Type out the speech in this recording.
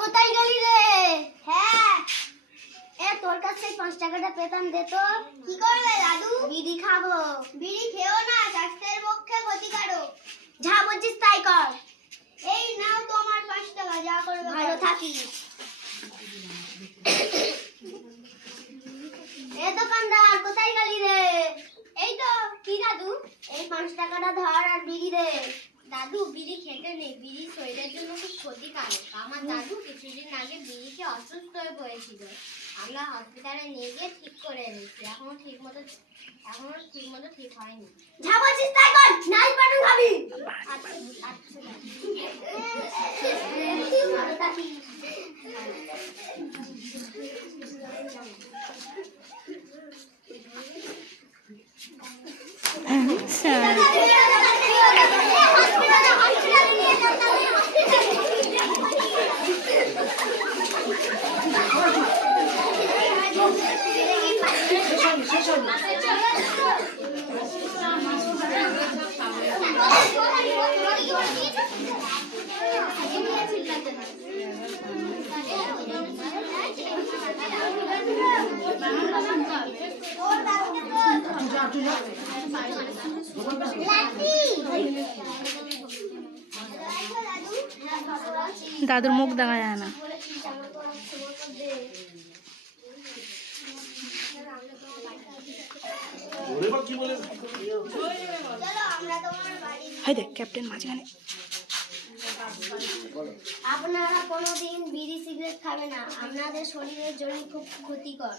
কোথায় গেলি রে? হ্যাঁ, তোর কাছে 5 টাকাটা পেতাম, দে তো। কি করবে দাদু? বিড়ি খাবো। বিড়ি খেও না, স্বাস্থ্যের পক্ষে ক্ষতিকারক। যা বলছিস তাই কর। এই নাও তোমার 5 টাকা, যা করবে ভালো থাকিস। দোকানদার, কোথায় গেলি রে? এই তো। কি দাদু? এই 5 টাকাটা ধর আর বিড়ি দে। দাদু, বিড়ি খেতে নেই, বিড়ি শরীরের জন্য খুব ক্ষতিকারক। আমার দাদু কিছুদিন আগে বিড়ি খেয়ে অসুস্থ হয়ে পড়েছিল। আমরা হসপিটালে নিয়ে গিয়ে ঠিক করে এনেছি। এখনো ঠিক মতো ঠিক হয়নি। যা বলছিস তাই কর, নাই পাটন খাবি। ভালো থাকিস। দাদুর মুখ দেখা যায় না। হাই দেখ, ক্যাপ্টেন মাঝখানে। আপনারা কোনোদিন বিড়ি সিগারেট খাবেন না, আপনাদের শরীরের জন্য খুব ক্ষতিকর।